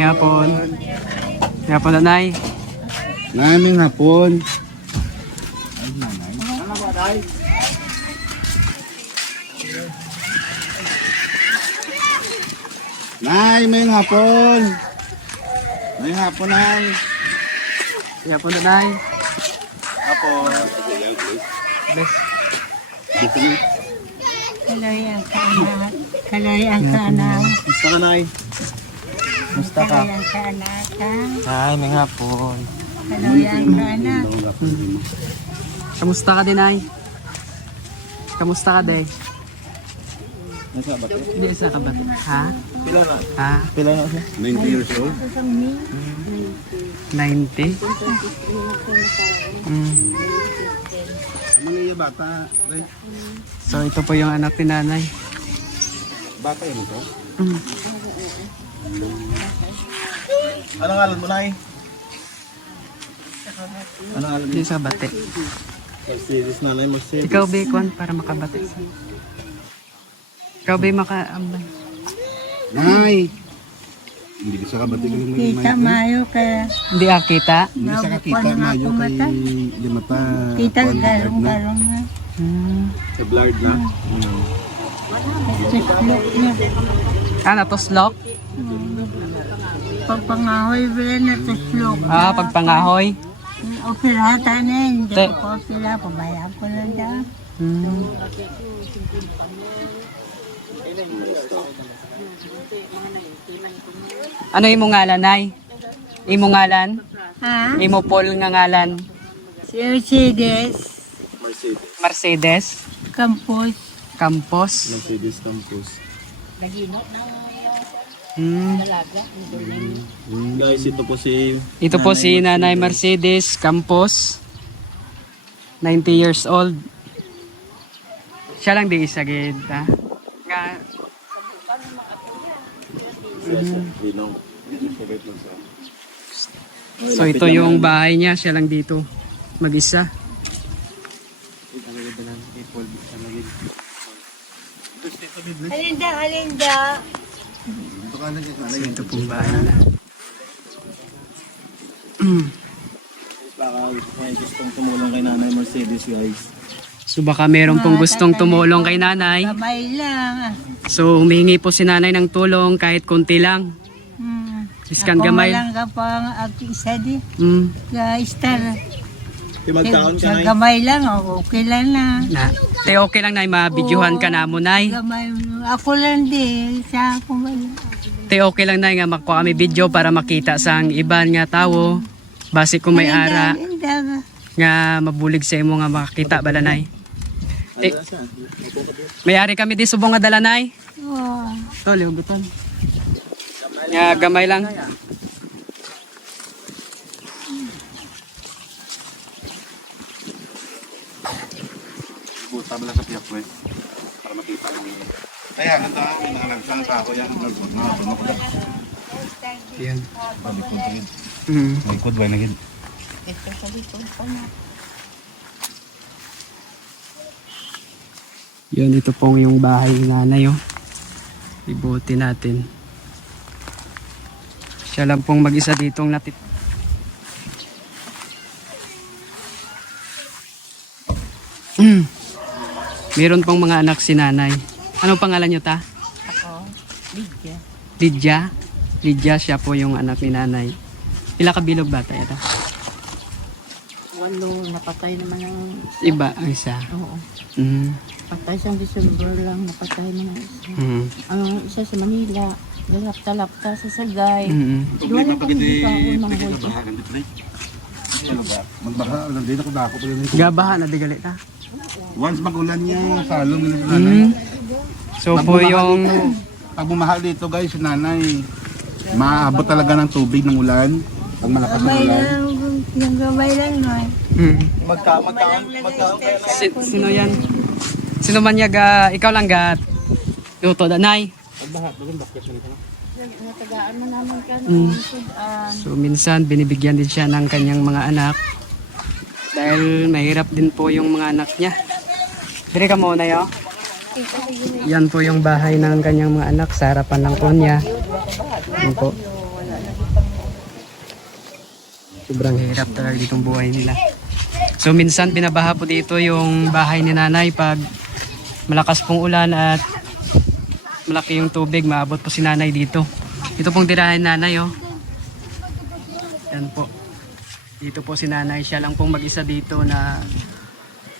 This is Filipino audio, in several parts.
May hapon. May hapon, nanay. Naming hapon. Nay, may hapon. May hapon, nay. May hapon, nanay. Hapon. Bless. Kaloyan ka anak. Kaloyan ka anak. Musta ka, nay? Musta ka? Kaloyan ka anak. Ay, may hapon. Kaloyan ka anak. Kamusta ka din, ay? Kamusta ka, day? Nasa bato? Hindi, isa ka ba? Ha? Pila na? Ha? Pila na siya? 90 years old. 90? Ano niya bata? Ray? So, ito po yung anak ni nanay. Bata yun ito? Anong ngalan mo, nay? Anong ngalan mo? Hindi sa bate. Mercedes, nanay Mercedes. Ikaw, Bekon, para makabate. Ikaw, Be, makaambay. Nay! Hindi ka sa kabati ko yung Kita mayo kaya. Hindi kita. Hindi sa kakita mayo kay yung mata. Kita kuwan, garong-garong na. sa blurred na. Tuslok niya. Ano, tuslok? Pagpangahoy ba na tuslok. Ah, pagpangahoy. Opirata na yun. Hindi Te. ko opira. Pabayaan ko lang dyan. Ano imong ngalan, nay? Imong ngalan? Ha? Imo Paul nga ngalan? Si Mercedes. Mercedes. Mercedes Campus. Campos. Mercedes Campus. Guys, ito po si... Ito po si Nanay Mercedes Campos. 90 years old. Siya lang di isa gid, ha? Nga Linong. so ito yung bahay niya, siya lang dito mag-isa. Halinda, halinda. So ito pong bahay na. Baka may gustong tumulong kay Nanay Mercedes, guys. So baka meron pong gustong tumulong kay nanay. Kamay lang. So humihingi po si nanay ng tulong kahit konti lang. Iskan gamay. Ako malang ka pang isa di. Ga-star. Timagtaon ka, Nay. Gamay lang, okay lang na. Te okay lang nay, mabidyohan ka na mo nay. Gamay, ako lang di. Sa ako man. Te okay lang nay nga makuha kami video para makita sang iban nga tawo. Base kung may ara Halinda. nga mabulig sa imo nga makakita bala nay. Te, may ari kami di subong nga dala nay. Oh. Tol, hugutan. Nga gamay lang. Buta mo lang sa piyak, we. Para makita mo. Kaya, ang dami na lang sa tao yan. Yan. May ikod, we, nagin. Ito sa likod pa na. Yun, ito pong yung bahay ni nanay, oh. Ibuti natin. Siya lang pong mag-isa ditong natit. Meron pong mga anak si nanay. Anong pangalan nyo ta? Ako, Lydia. Lydia? Lydia, siya po yung anak ni nanay. Pila ka bilog bata yata? Walo, napatay naman ang Iba, ang isa. Oo. Mm. Patay sa December lang, napatay naman isa. Mm. Ang isa sa Manila, lalapta-lapta sa Sagay. Mm. Doon ang pagkakaon ng boy. Magbaha, alam din ako dako pala nito. Gabaha na digali ta. Once magulan niya, salong nila Mm. nanay. So po yung Pag bumahal dito, guys, yung nanay, maabot talaga ng tubig ng ulan. Pag malakas ng ulan. Yung gamay lang, no? Magkaon sino yan? Sino man yaga, ikaw lang gat. Luto danay. Natagaan mo naman ka So minsan binibigyan din siya ng kanyang mga anak. Dahil mahirap din po yung mga anak niya. Dire ka muna yo. Yan po yung bahay ng kanyang mga anak sa harapan ng po niya. Yan po. Sobrang hirap talaga ditong buhay nila. So minsan binabaha po dito yung bahay ni nanay pag malakas pong ulan at malaki yung tubig, maabot po si nanay dito. Ito pong tirahan nanay oh. Yan po. Dito po si nanay, siya lang pong mag-isa dito na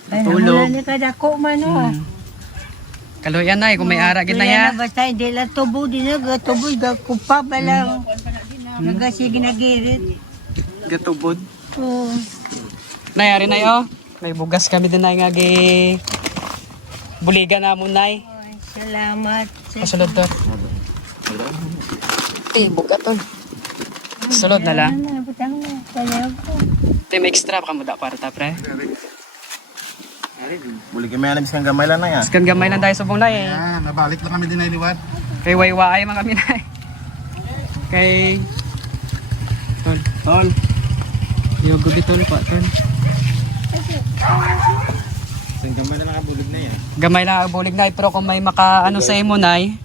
tulog. Ay, kadako man o. Kaloyan nay, kung may ara gid na ya. Basta hindi lang tubo din na, tubo, kupa ba lang. Nagasig nagirit. Gatubod. Oo. Nay, ari nay oh. May bugas kami din nay nga gi buligan na mo nay. Ay, salamat. Pasulod to. Bugat to. Sulod na lang. Butang na. Sayang ko. Tim extra pa mo da para ta pre. Buli kami alam isang gamay lang na yan. Iskan gamay lang tayo subong nay eh. Nabalik lang kami din ay liwat. Kay waywaay man kami nay. Kay Tol. Yo gabi tol pa tol. Isang gamay na nakabulog na yan. Gamay lang ang bulig nay pero kung may maka ano sa imo nay,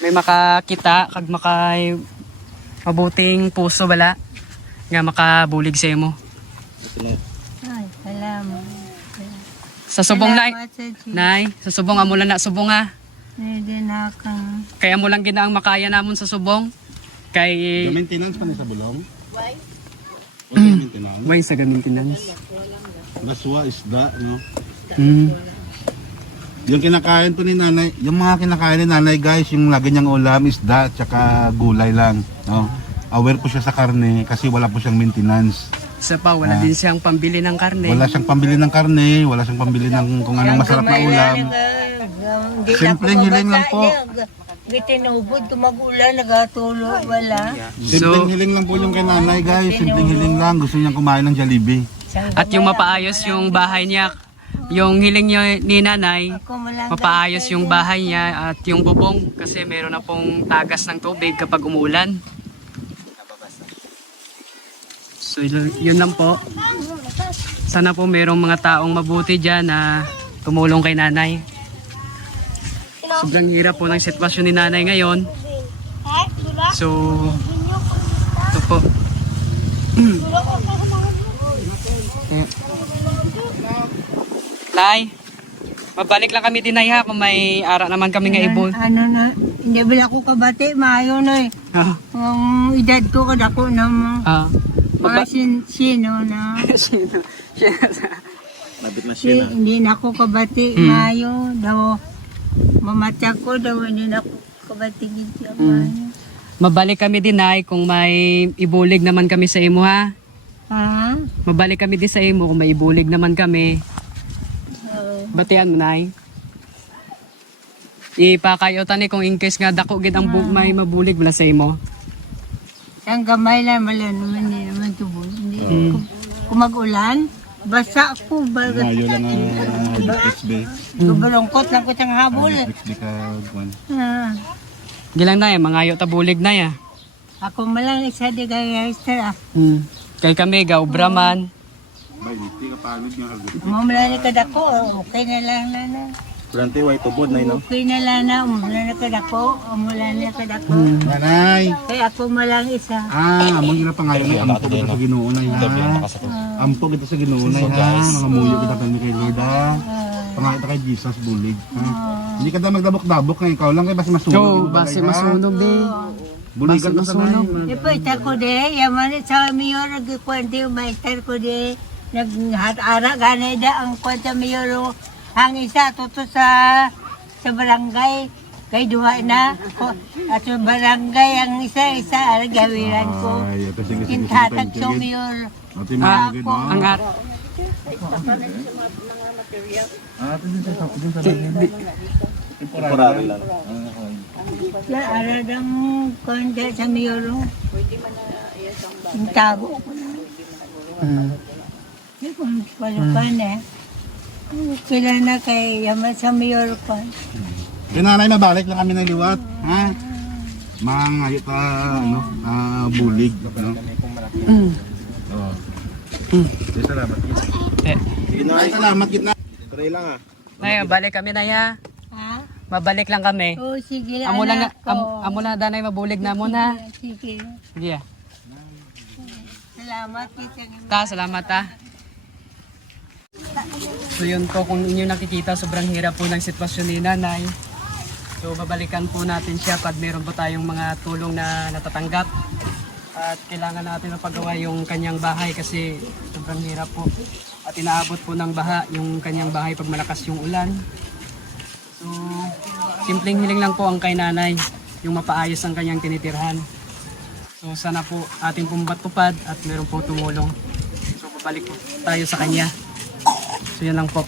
may makakita kag makay mabuting puso bala nga makabulig sa imo. Ay, salamat. Sa subong nay, Salamat sa Diyos. nay, sa subong amo lang na subong ha. Hindi na kang... Kaya mo lang ginaang makaya namon sa subong. Kay Yung maintenance pa ni sa bulong. Why? Maintenance. way sa maintenance. Baswa, isda, no? Mm. Yung kinakain po ni nanay, yung mga kinakain ni nanay guys, yung lagi niyang ulam, isda, tsaka gulay lang. No? Aware po siya sa karne kasi wala po siyang maintenance. Isa pa, wala din siyang pambili ng karne. Wala siyang pambili ng karne, wala siyang pambili ng kung anong masarap na ulam. Simpleng hiling lang po. Gitinubod, tumag-ulan, nagatulo, wala. Simpleng hiling lang po yung kay nanay guys, simpleng hiling lang. Gusto niyang kumain ng Jollibee. At yung mapaayos yung bahay niya, yung hiling niya ni nanay, Ako malang mapaayos yung bahay niya at yung bubong kasi meron na pong tagas ng tubig kapag umuulan. So yun lang po. Sana po merong mga taong mabuti dyan na tumulong kay nanay. Sobrang hirap po ng sitwasyon ni nanay ngayon. So, ito po. Nay, mabalik lang kami din nay ha kung may ara naman kami nga ibon. Ano na, hindi bila ko kabati, maayo na eh. Ah, Ang edad ko kadako na ah. mga sino na. Sino? Nabit na siya na. Hindi na ako kabati, maayo. Daw, mamatyak ko daw, hindi na ako kabati gito. Maayo. Mabalik kami din nay kung may ibulig naman kami sa imo ha. Ha? Mabalik kami din sa imo kung may ibulig naman kami. Batian mo nay. Ipakayotan ni kung in case nga dako gid ang may mabulig wala sa imo. Ang gamay lang, wala naman, hindi naman tubo. Hindi, kung mag-ulan, basa ako. Ngayon lang ang XB. Gubalongkot lang ko siyang habol. XB ka, Juan. Ah, Gilang na mangayo ta bulig na ya. ako malang isa di kaya isa. Kay kami gaubra man. Bay, hindi ka pagod niya agad. Mamala ni kadako, okay na lang na. Kurante, way tubod na yun. Okay na lang na, umula na kadako, umula na kadako. Nanay! Kaya ako malang isa. Among ina pa ngayon ay ampo kita sa Ginoo na ha. Ampo kita sa Ginoo na ha. Mga muyo kita kami kay Lord ha. Pangalit kay Jesus bulig ha. Hindi ka daw magdabok-dabok na ikaw lang kay basta masunog. Yo, base masunog di. Buligan ka sa nanay. Ipo ita ko de, yaman sa mayor nagkwento maester ko de. Naghatara ganay da ang kwento mayor ang isa tuto sa barangay. Kay duha na ko at sa barangay ang isa gawiran ko. Ay, ito sige sige. Kintatag sa mayor. Ate mga gid Ang no. at Temporary lang. Ya aradang kwento sa mayor. Tago. Kung palupan eh. Kila na kay yaman sa mayor ko. Nanay mabalik lang kami ng liwat ha. Mangayo ta ano, bulig no. Oh. Salamat. eh, Ay, salamat gid na. Try lang ah. nay, balik kami na ya. Ha? Mabalik lang kami. Oh, sige lang. Amo na anak ko. amo na danay mabulig na mo na. Sige. Sige. Salamat. salamat. Salamat ha. So yun po, kung inyo nakikita, sobrang hirap po ng sitwasyon ni nanay. So babalikan po natin siya pag meron po tayong mga tulong na natatanggap. At kailangan natin mapagawa yung kanyang bahay kasi sobrang hirap po. At inaabot po ng baha yung kanyang bahay pag malakas yung ulan. So simpleng hiling lang po ang kay nanay, yung mapaayos ang kanyang tinitirhan. So sana po ating pong matupad at meron po tumulong. So babalik po tayo sa kanya. So yun lang po.